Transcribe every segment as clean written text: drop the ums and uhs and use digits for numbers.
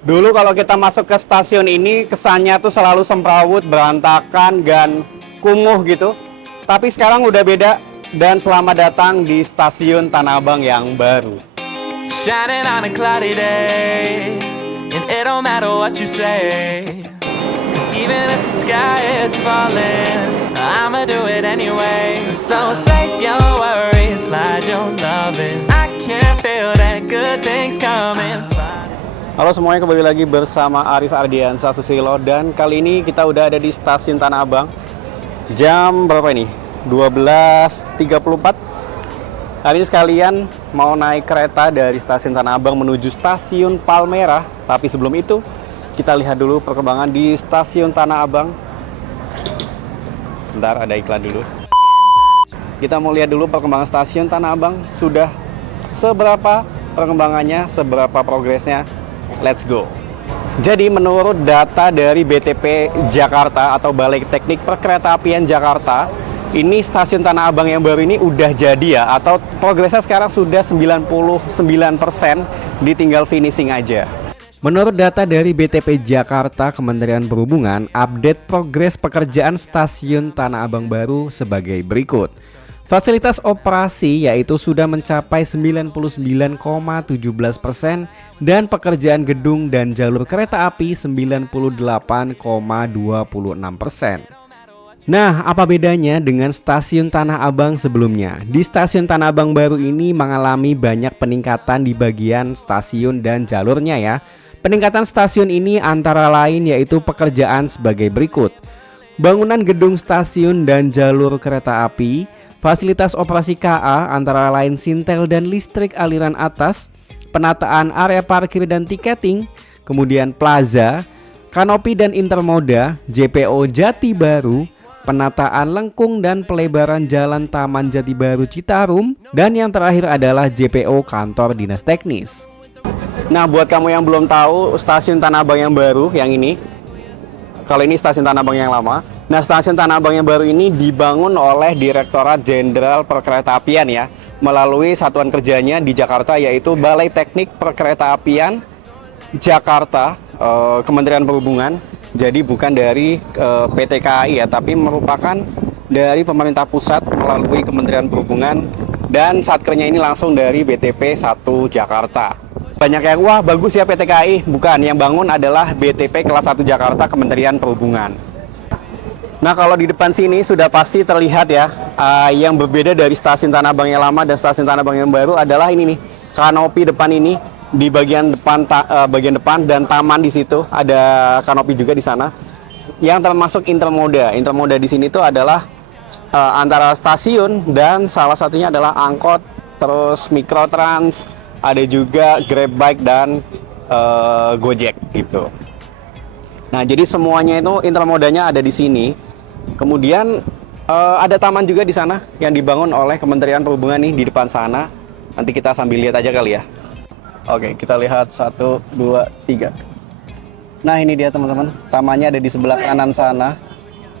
Dulu kalau kita masuk ke stasiun ini kesannya tuh selalu semrawut, berantakan, dan kumuh gitu. Tapi sekarang udah beda dan selamat datang di stasiun Tanah Abang yang baru. Shining on a cloudy day, and it don't matter what you say. Cause even if the sky is falling, I'ma do it anyway. So save your worries, slide your loving. I can feel that good things coming. Halo semuanya, kembali lagi bersama Arif Ardiansa Susilo. Dan kali ini kita udah ada di stasiun Tanah Abang. Jam berapa ini? 12.34. Hari ini sekalian mau naik kereta dari stasiun Tanah Abang menuju stasiun Palmerah. Tapi sebelum itu, kita lihat dulu perkembangan di stasiun Tanah Abang. Bentar, ada iklan dulu. Kita mau lihat dulu perkembangan stasiun Tanah Abang. Sudah seberapa perkembangannya, seberapa progresnya. Let's go. Jadi menurut data dari BTP Jakarta atau Balai Teknik Perkeretaapian Jakarta, ini stasiun Tanah Abang yang baru ini udah jadi ya, atau progresnya sekarang sudah 99%, ditinggal finishing aja. Menurut data dari BTP Jakarta Kementerian Perhubungan, update progres pekerjaan stasiun Tanah Abang baru sebagai berikut. Fasilitas operasi yaitu sudah mencapai 99,17% dan pekerjaan gedung dan jalur kereta api 98,26%. Nah, apa bedanya dengan stasiun Tanah Abang sebelumnya? Di stasiun Tanah Abang baru ini mengalami banyak peningkatan di bagian stasiun dan jalurnya ya. Peningkatan stasiun ini antara lain yaitu pekerjaan sebagai berikut. Bangunan gedung stasiun dan jalur kereta api, fasilitas operasi KA antara lain sintel dan listrik aliran atas, penataan area parkir dan tiketing, kemudian plaza, kanopi dan intermoda, JPO Jati Baru, penataan lengkung dan pelebaran jalan Taman Jati Baru Citarum, dan yang terakhir adalah JPO Kantor Dinas Teknis. Nah, buat kamu yang belum tahu stasiun Tanah Abang yang baru yang ini, kalau ini stasiun Tanah Abang yang lama. Nah, stasiun Tanah Abang yang baru ini dibangun oleh Direktorat Jenderal Perkeretaapian ya, melalui satuan kerjanya di Jakarta yaitu Balai Teknik Perkeretaapian Jakarta, Kementerian Perhubungan. Jadi bukan dari PT KAI ya, tapi merupakan dari pemerintah pusat melalui Kementerian Perhubungan, dan satkernya ini langsung dari BTP 1 Jakarta. Banyak yang wah bagus ya PT KAI, bukan, yang bangun adalah BTP kelas 1 Jakarta Kementerian Perhubungan. Nah, kalau di depan sini sudah pasti terlihat ya, yang berbeda dari stasiun Tanah Abang yang lama dan stasiun Tanah Abang yang baru adalah ini nih, kanopi depan ini di bagian depan dan taman di situ ada kanopi juga di sana. Yang termasuk intermoda. Intermoda di sini tuh adalah antara stasiun dan salah satunya adalah angkot, terus mikrotrans, ada juga Grab Bike dan Gojek gitu. Nah, jadi semuanya itu intermodanya ada di sini. Kemudian ada taman juga di sana yang dibangun oleh Kementerian Perhubungan nih di depan sana. Nanti kita sambil lihat aja kali ya. Oke, kita lihat 1, 2, 3. Nah, ini dia teman-teman. Tamannya ada di sebelah kanan sana.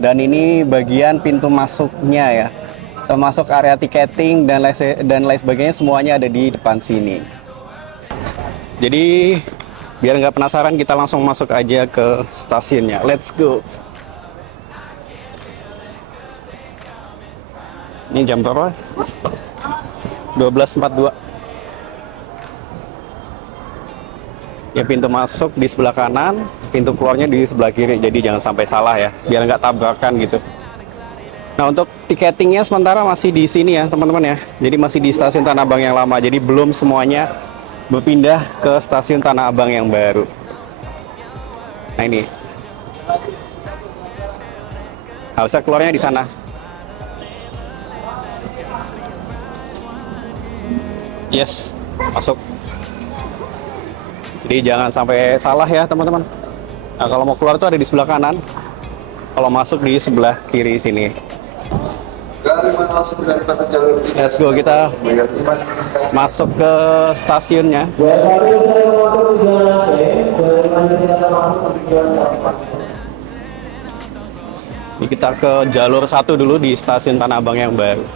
Dan ini bagian pintu masuknya ya. Termasuk area tiketing dan lain sebagainya, semuanya ada di depan sini. Jadi biar nggak penasaran, kita langsung masuk aja ke stasiunnya. Let's go. Ini jam berapa? 12.42. Ya, pintu masuk di sebelah kanan, pintu keluarnya di sebelah kiri. Jadi jangan sampai salah ya, biar nggak tabrakan gitu. Nah, untuk tiketingnya sementara masih di sini ya teman-teman ya. Jadi masih di stasiun Tanah Abang yang lama. Jadi belum semuanya berpindah ke stasiun Tanah Abang yang baru. Nah, ini harusnya keluarnya di sana. Yes, masuk. Jadi jangan sampai salah ya teman-teman. Nah, kalau mau keluar tuh ada di sebelah kanan. Kalau masuk di sebelah kiri sini. Let's go, kita masuk ke stasiunnya. Ini kita ke jalur 1 dulu di stasiun Tanah Abang yang baru.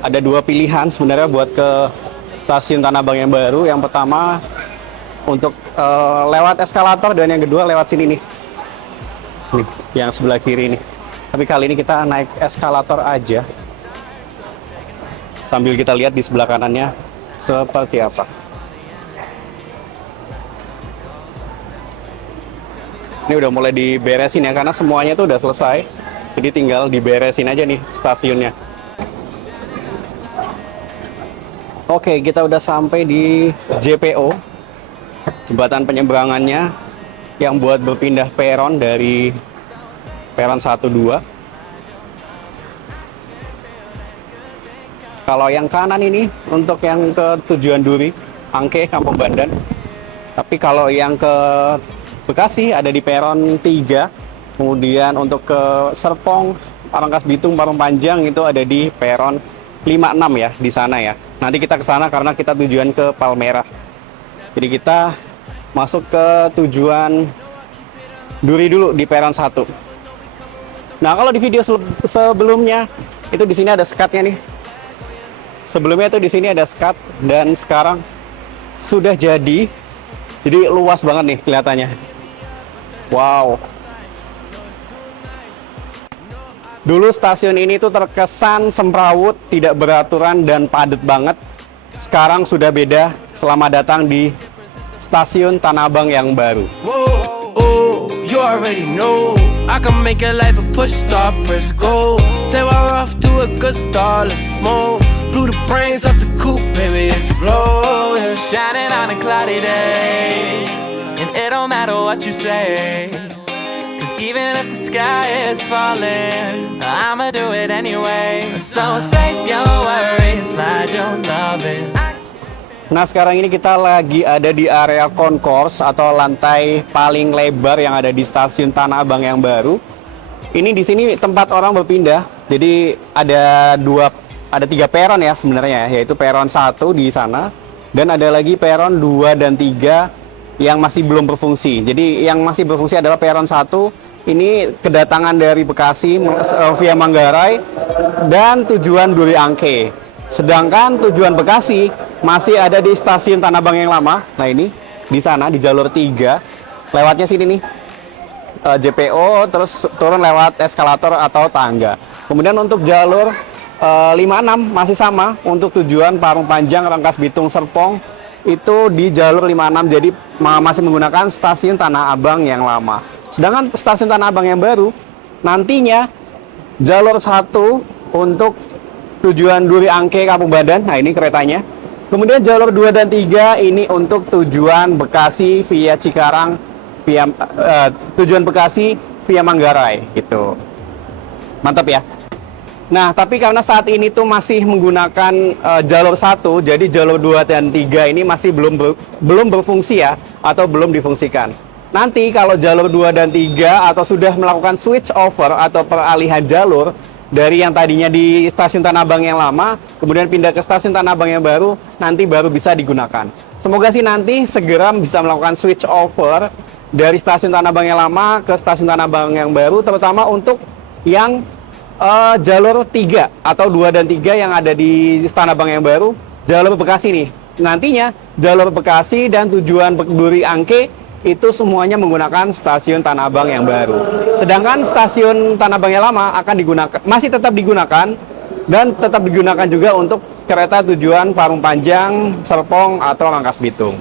Ada dua pilihan sebenarnya buat ke stasiun Tanah Abang yang baru. Yang pertama untuk lewat eskalator, dan yang kedua lewat sini nih. Nih, yang sebelah kiri nih. Tapi kali ini kita naik eskalator aja. Sambil kita lihat di sebelah kanannya seperti apa. Ini udah mulai diberesin ya, karena semuanya tuh udah selesai. Jadi tinggal diberesin aja nih stasiunnya. Oke, kita udah sampai di JPO, jembatan penyeberangannya yang buat berpindah peron dari peron 1-2. Kalau yang kanan ini untuk yang ke tujuan Duri, Angke, Kampung Bandan. Tapi kalau yang ke Bekasi ada di peron 3. Kemudian untuk ke Serpong, Rangkas Bitung, Parung Panjang itu ada di peron 56 ya, di sana ya. Nanti kita ke sana karena kita tujuan ke Palmerah. Jadi kita masuk ke tujuan Duri dulu di peron 1. Nah, kalau di video sebelumnya itu di sini ada sekatnya nih. Sebelumnya itu di sini ada sekat, dan sekarang sudah jadi. Jadi luas banget nih kelihatannya. Wow. Dulu stasiun ini tuh terkesan semrawut, tidak beraturan, dan padat banget. Sekarang sudah beda. Selamat datang di stasiun Tanah Abang yang baru. Whoa, oh, you already know I can make your life a push start, press go. Say we're off to a good start, let's smoke. Blew the brains off the coupe, baby, it's blow. Yeah. Shining on a cloudy day, and it don't matter what you say. Even if the sky is falling, I'ma do it anyway. So save your worries, slide your loving. Nah, sekarang ini kita lagi ada di area concourse atau lantai paling lebar yang ada di stasiun Tanah Abang yang baru. Ini di sini tempat orang berpindah. Jadi ada 3 peron ya sebenarnya, yaitu peron 1 di sana, dan ada lagi peron 2 dan 3 yang masih belum berfungsi. Jadi yang masih berfungsi adalah peron 1. Ini kedatangan dari Bekasi via Manggarai dan tujuan Duri Angke. Sedangkan tujuan Bekasi masih ada di stasiun Tanah Abang yang lama. Nah, ini di sana di jalur 3. Lewatnya sini nih. JPO, terus turun lewat eskalator atau tangga. Kemudian untuk jalur 56 masih sama untuk tujuan Parung Panjang, Rangkas Bitung, Serpong itu di jalur 56. Jadi masih menggunakan stasiun Tanah Abang yang lama. Sedangkan stasiun Tanah Abang yang baru nantinya jalur 1 untuk tujuan Duri Angke, Kampung Bandan. Nah, ini keretanya. Kemudian jalur 2 dan 3 ini untuk tujuan Bekasi via Cikarang, via tujuan Bekasi via Manggarai gitu. Mantap ya. Nah, tapi karena saat ini tuh masih menggunakan jalur 1, jadi jalur 2 dan 3 ini masih belum berfungsi ya, atau belum difungsikan. Nanti kalau jalur 2 dan 3 atau sudah melakukan switch over atau peralihan jalur dari yang tadinya di stasiun Tanah Abang yang lama, kemudian pindah ke stasiun Tanah Abang yang baru, nanti baru bisa digunakan. Semoga sih nanti segera bisa melakukan switch over dari stasiun Tanah Abang yang lama ke stasiun Tanah Abang yang baru, terutama untuk yang jalur 3 atau 2 dan 3 yang ada di Tanah Abang yang baru, jalur Bekasi nih. Nantinya jalur Bekasi dan tujuan Duri Angke itu semuanya menggunakan stasiun Tanah Abang yang baru. Sedangkan stasiun Tanah Abang yang lama akan digunakan, masih tetap digunakan, dan tetap digunakan juga untuk kereta tujuan Parung Panjang, Serpong, atau Rangkas Bitung.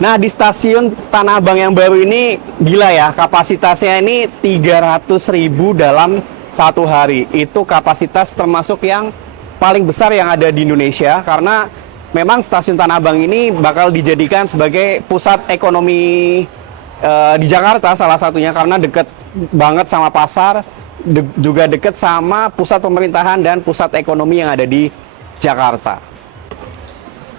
Nah, di stasiun Tanah Abang yang baru ini gila ya, kapasitasnya ini 300.000 dalam 1 hari. Itu kapasitas termasuk yang paling besar yang ada di Indonesia, karena memang stasiun Tanah Abang ini bakal dijadikan sebagai pusat ekonomi di Jakarta salah satunya, karena dekat banget sama pasar, juga dekat sama pusat pemerintahan dan pusat ekonomi yang ada di Jakarta.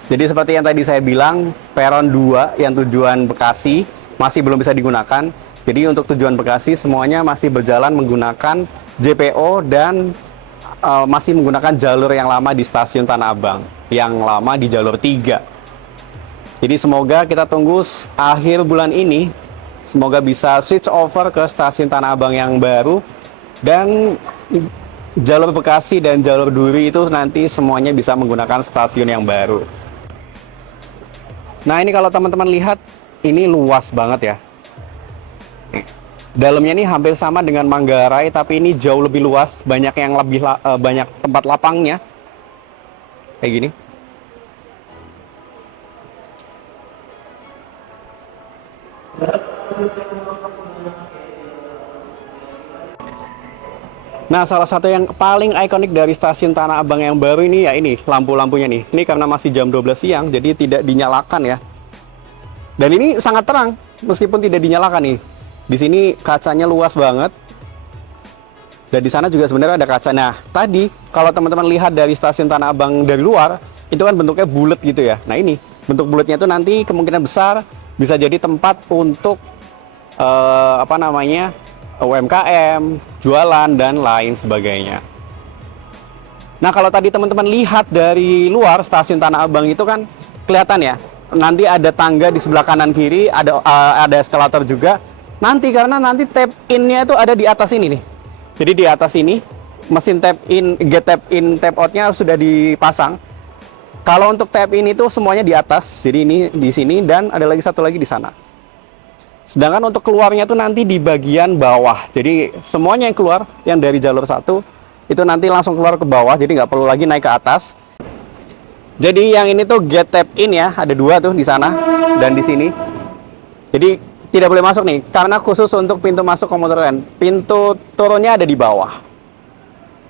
Jadi seperti yang tadi saya bilang, peron 2 yang tujuan Bekasi masih belum bisa digunakan. Jadi untuk tujuan Bekasi semuanya masih berjalan menggunakan JPO dan masih menggunakan jalur yang lama di stasiun Tanah Abang, yang lama di jalur 3. Jadi semoga kita tunggu akhir bulan ini, semoga bisa switch over ke stasiun Tanah Abang yang baru, dan jalur Bekasi dan jalur Duri itu nanti semuanya bisa menggunakan stasiun yang baru. Nah, ini kalau teman-teman lihat ini luas banget ya. Dalamnya ini hampir sama dengan Manggarai, tapi ini jauh lebih luas, banyak yang lebih banyak tempat lapangnya. Kayak gini. Nah, salah satu yang paling ikonik dari stasiun Tanah Abang yang baru ini ya ini lampu-lampunya nih. Ini karena masih jam 12 siang, jadi tidak dinyalakan ya. Dan ini sangat terang meskipun tidak dinyalakan nih. Di sini kacanya luas banget. Dan di sana juga sebenarnya ada kaca. Nah, tadi kalau teman-teman lihat dari stasiun Tanah Abang dari luar, itu kan bentuknya bulat gitu ya. Nah, ini bentuk bulatnya itu nanti kemungkinan besar bisa jadi tempat untuk UMKM, jualan, dan lain sebagainya. Nah, kalau tadi teman-teman lihat dari luar stasiun Tanah Abang itu kan kelihatan ya, nanti ada tangga di sebelah kanan kiri, ada eskalator juga. Nanti karena nanti tap in-nya itu ada di atas ini nih. Jadi di atas ini mesin tap in, get tap in, tap out-nya sudah dipasang. Kalau untuk tap in itu semuanya di atas. Jadi ini di sini dan ada lagi satu lagi di sana. Sedangkan untuk keluarnya itu nanti di bagian bawah. Jadi semuanya yang keluar, yang dari jalur 1, itu nanti langsung keluar ke bawah. Jadi nggak perlu lagi naik ke atas. Jadi yang ini tuh get tap in ya, ada 2 tuh di sana dan di sini. Jadi tidak boleh masuk nih, karena khusus untuk pintu masuk komuter lain. Pintu turunnya ada di bawah.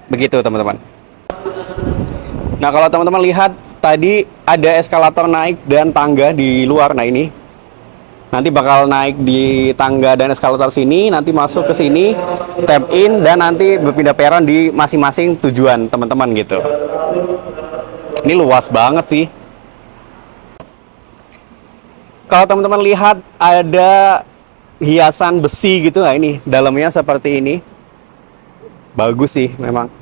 Begitu teman-teman. Nah, kalau teman-teman lihat tadi ada eskalator naik dan tangga di luar. Nah, ini nanti bakal naik di tangga dan eskalator sini, nanti masuk ke sini, tap in, dan nanti berpindah peron di masing-masing tujuan teman-teman gitu. Ini luas banget sih. Kalau teman-teman lihat ada hiasan besi gitu, nah ini dalamnya seperti ini. Bagus sih memang.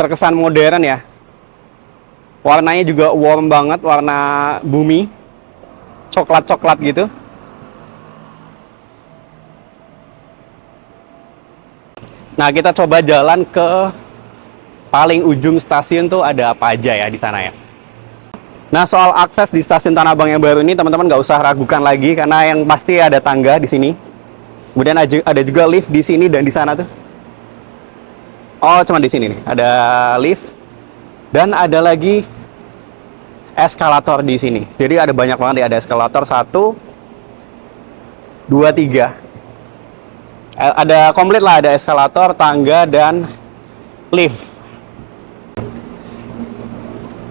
Terkesan modern ya. Warnanya juga warm banget, warna bumi. Coklat-coklat gitu. Nah, kita coba jalan ke paling ujung stasiun tuh ada apa aja ya di sana ya. Nah, soal akses di stasiun Tanah Abang yang baru ini teman-teman nggak usah ragukan lagi karena yang pasti ada tangga di sini. Kemudian ada juga lift di sini dan di sana tuh. Oh, cuma di sini nih. Ada lift dan ada lagi eskalator di sini. Jadi ada banyak banget ya, ada eskalator 1 2 3. Ada komplit lah, ada eskalator, tangga dan lift.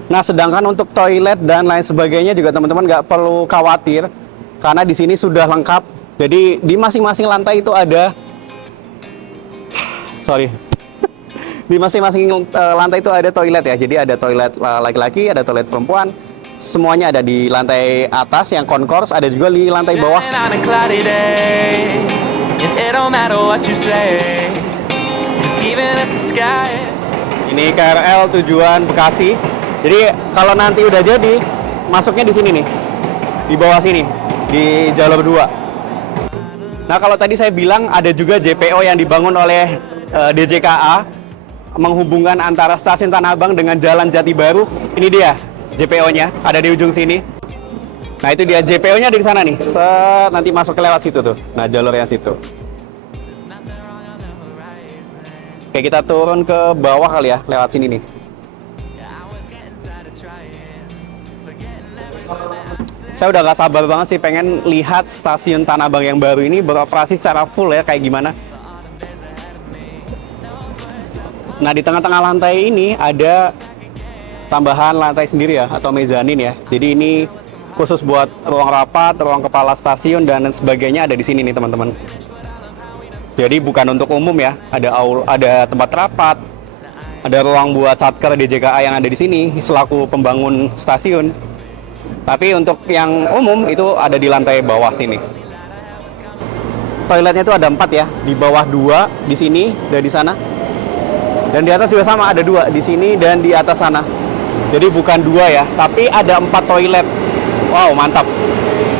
Nah, sedangkan untuk toilet dan lain sebagainya juga teman-teman nggak perlu khawatir karena di sini sudah lengkap. Jadi di masing-masing lantai itu ada di masing-masing lantai itu ada toilet ya. Jadi ada toilet laki-laki, ada toilet perempuan. Semuanya ada di lantai atas yang concourse, ada juga di lantai bawah. Ini KRL tujuan Bekasi. Jadi kalau nanti udah jadi, masuknya di sini nih, di bawah sini, di jalur 2. Nah, kalau tadi saya bilang ada juga JPO yang dibangun oleh DJKA menghubungkan antara stasiun Tanah Abang dengan Jalan Jati Baru. Ini dia JPO-nya, ada di ujung sini. Nah, itu dia JPO-nya di sana nih. Nanti masuk ke lewat situ tuh. Nah, jalur yang situ. Oke, kita turun ke bawah kali ya, lewat sini nih. Saya udah gak sabar banget sih pengen lihat stasiun Tanah Abang yang baru ini beroperasi secara full ya, kayak gimana. Nah, di tengah-tengah lantai ini ada tambahan lantai sendiri ya, atau mezanin ya. Jadi ini khusus buat ruang rapat, ruang kepala stasiun, dan sebagainya ada di sini nih teman-teman. Jadi bukan untuk umum ya, ada tempat rapat, ada ruang buat satker DJKA yang ada di sini selaku pembangun stasiun. Tapi untuk yang umum itu ada di lantai bawah sini. Toiletnya itu ada 4 ya, di bawah 2, di sini dan di sana. Dan di atas juga sama, ada 2 di sini dan di atas sana. Jadi bukan 2 ya, tapi ada 4 toilet. Wow, mantap.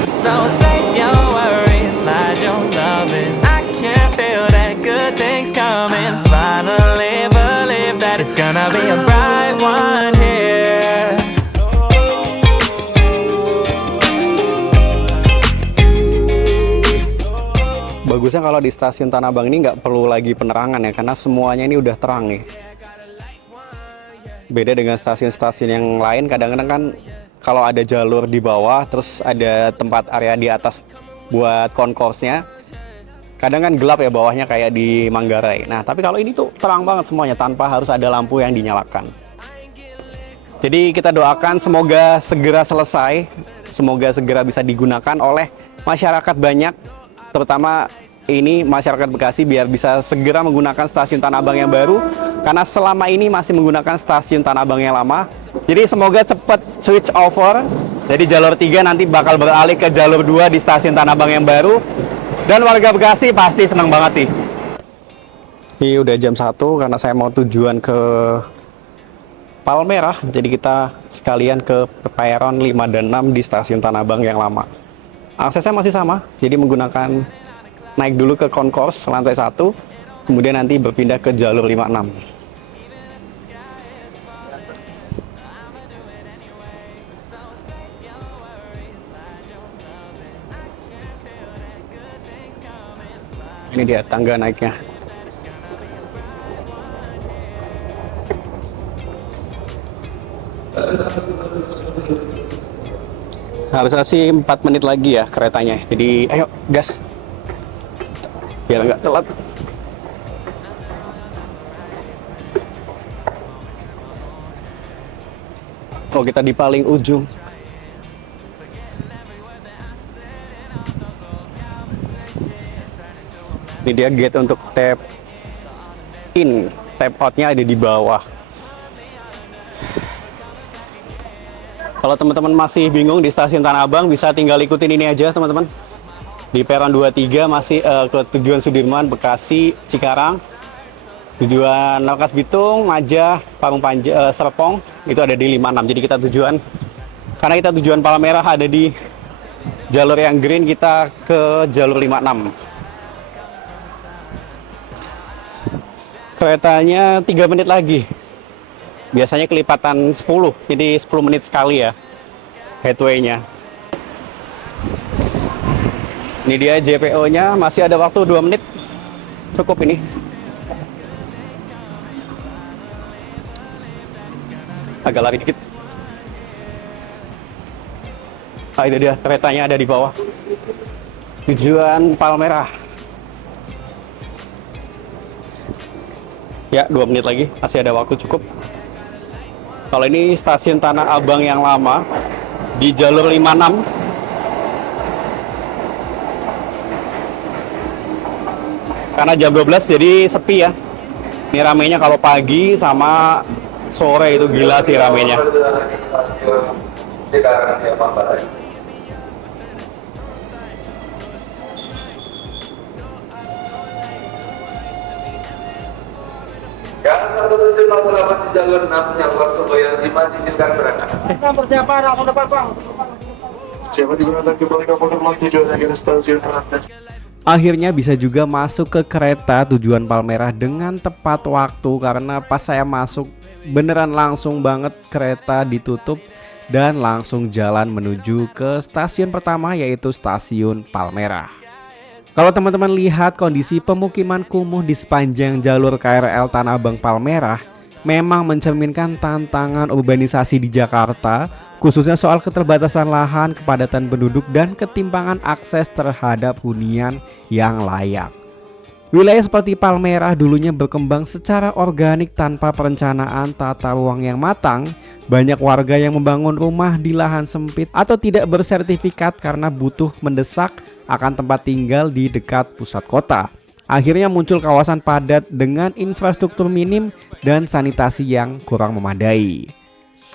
So save your worries, slide your loving. I can feel that good things coming. Finally believe that it's gonna be a bright one here. Bagusnya kalau di stasiun Tanah Abang ini nggak perlu lagi penerangan ya, karena semuanya ini udah terang nih. Beda dengan stasiun-stasiun yang lain, kadang-kadang kan kalau ada jalur di bawah, terus ada tempat area di atas buat konkorsnya, kadang kan gelap ya bawahnya kayak di Manggarai. Nah, tapi kalau ini tuh terang banget semuanya tanpa harus ada lampu yang dinyalakan. Jadi kita doakan semoga segera selesai, semoga segera bisa digunakan oleh masyarakat banyak, terutama ini masyarakat Bekasi biar bisa segera menggunakan stasiun Tanah Abang yang baru, karena selama ini masih menggunakan stasiun Tanah Abang yang lama. Jadi semoga cepat switch over, jadi jalur 3 nanti bakal beralih ke jalur 2 di stasiun Tanah Abang yang baru, dan warga Bekasi pasti senang banget sih. Ini udah jam 1 karena saya mau tujuan ke Palmerah, jadi kita sekalian ke peron 5 dan 6 di stasiun Tanah Abang yang lama. Aksesnya masih sama, jadi menggunakan naik dulu ke konkors lantai 1, kemudian nanti berpindah ke jalur 56. Ini dia tangga naiknya. Harusnya sih 4 menit lagi ya keretanya. Jadi ayo gas, biar nggak telat. Oh, kita di paling ujung. Ini dia gate untuk tap in, tap outnya ada di bawah. Kalau teman-teman masih bingung di stasiun Tanah Abang, bisa tinggal ikutin ini aja teman-teman. Di peron 23 masih ke tujuan Sudirman, Bekasi, Cikarang. Tujuan Rangkas Bitung, Majah, Parung Panjang, Serpong itu ada di 56. Jadi kita tujuan, karena kita tujuan Palmerah ada di jalur yang green, kita ke jalur 56. Keretanya 3 menit lagi. Biasanya kelipatan 10, jadi 10 menit sekali ya headway-nya. Ini dia JPO-nya, masih ada waktu 2 menit. Cukup ini. Agak lari dikit. Ah, itu dia, keretanya ada di bawah. Tujuan Palmerah. Ya, 2 menit lagi, masih ada waktu cukup. Kalau ini stasiun Tanah Abang yang lama di jalur 56. Karena jam 12 jadi sepi ya. Ini ramenya kalau pagi sama sore itu gila sih ramenya. Yang 1708 di jalur 6 Jawa Surabaya 5 diizinkan berangkat. Persiapan langsung depan Bang. Siapa diberangkat kembali ke motor lagi tujuan akhir stasiun Rantas. Akhirnya bisa juga masuk ke kereta tujuan Palmerah dengan tepat waktu, karena pas saya masuk beneran langsung banget kereta ditutup dan langsung jalan menuju ke stasiun pertama, yaitu stasiun Palmerah. Kalau teman-teman lihat kondisi pemukiman kumuh di sepanjang jalur KRL Tanah Abang Palmerah, memang mencerminkan tantangan urbanisasi di Jakarta, khususnya soal keterbatasan lahan, kepadatan penduduk, dan ketimpangan akses terhadap hunian yang layak. Wilayah seperti Palmerah dulunya berkembang secara organik tanpa perencanaan tata ruang yang matang. Banyak warga yang membangun rumah di lahan sempit atau tidak bersertifikat karena butuh mendesak akan tempat tinggal di dekat pusat kota. Akhirnya muncul kawasan padat dengan infrastruktur minim dan sanitasi yang kurang memadai.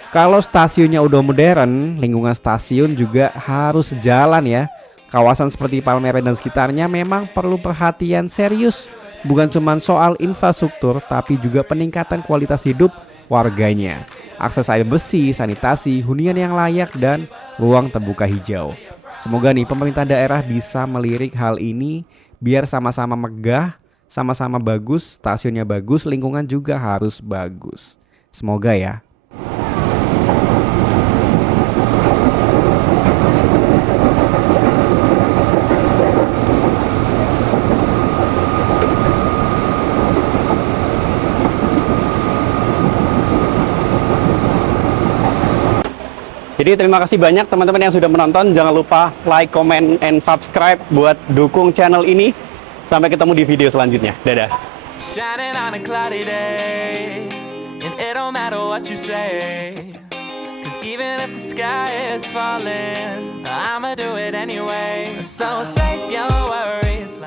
Kalau stasiunnya udah modern, lingkungan stasiun juga harus sejalan ya. Kawasan seperti Palmerah dan sekitarnya memang perlu perhatian serius, bukan cuma soal infrastruktur tapi juga peningkatan kualitas hidup warganya. Akses air bersih, sanitasi, hunian yang layak, dan ruang terbuka hijau. Semoga nih pemerintah daerah bisa melirik hal ini biar sama-sama megah, sama-sama bagus, stasiunnya bagus, lingkungan juga harus bagus. Semoga ya. Jadi terima kasih banyak teman-teman yang sudah menonton. Jangan lupa like, comment, and subscribe buat dukung channel ini. Sampai ketemu di video selanjutnya. Dadah. Shining on a cloudy day, and it don't matter what you say, 'cause even if the sky is falling, I'ma do it anyway. So save your worries.